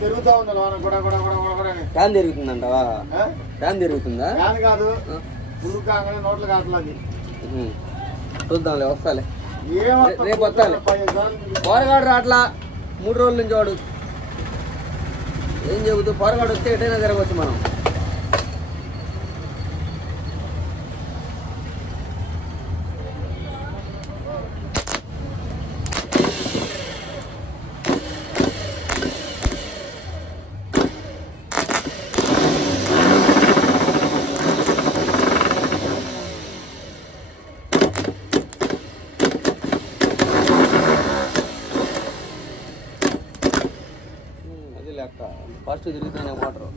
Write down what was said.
తిరుగుతా ఉంది లోన కూడా కూడా కూడా కూడా ఫ్యాన్ తిరుగుతుందంటవా? ఫ్యాన్ తిరుగుతుందా? ఫ్యాన్ కాదు, పురుగు కాగానే నోట్లు కావట్లేదు. చూద్దాంలే, వస్తాలే, రేపు వస్తాలే. పోరగాడు రాట్లా 3 రోజుల నుంచి వాడు. ఏం చెబుతూ పోరగాడు వస్తే ఎటైనా జరగవచ్చు మనం. అది లెక్క ఫస్ట్ తిరుగుతానే మోటారు.